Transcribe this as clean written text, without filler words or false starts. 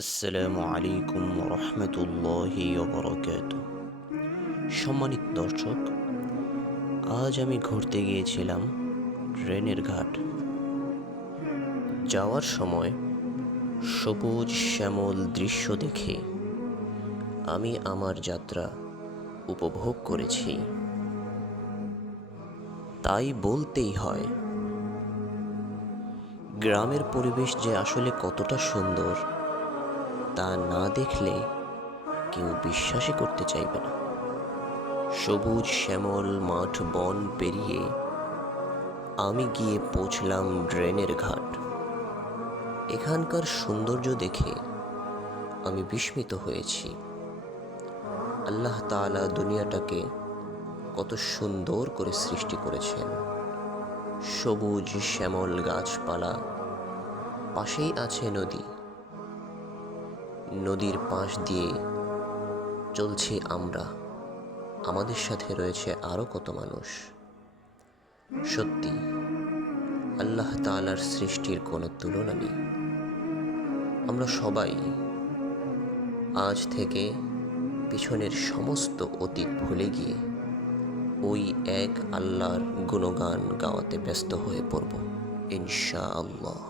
আসসালামু আলাইকুম রহমতুল্লাহি ওবরাকাতু। সম্মানিত দর্শক, আজ আমি ঘুরতে গিয়েছিলাম ট্রেনের ঘাট। যাওয়ার সময় সবুজ শ্যামল দৃশ্য দেখে আমি আমার যাত্রা উপভোগ করেছি। তাই বলতেই হয়, গ্রামের পরিবেশ যে আসলে কতটা সুন্দর তা না দেখলে কেউ বিশ্বাসই করতে চাইবে না। সবুজ শ্যামল মাঠ বন পেরিয়ে আমি গিয়ে পৌঁছলাম ড্রেনের ঘাট। এখানকার সৌন্দর্য দেখে আমি বিস্মিত হয়েছি। আল্লাহ তাআলা দুনিয়াটাকে কত সুন্দর করে সৃষ্টি করেছেন। সবুজ শ্যামল গাছপালা, পাশেই আছে নদী। নদীর পাশ দিয়ে চলছি আমরা, আমাদের সাথে রয়েছে আরও কত মানুষ। সত্যি আল্লাহ তাআলার সৃষ্টির কোনো তুলনা নেই। আমরা সবাই আজ থেকে পিছনের সমস্ত অতীত ভুলে গিয়ে ওই এক আল্লাহর গুণগান গাওয়াতে ব্যস্ত হয়ে পড়ব ইনশাআল্লাহ।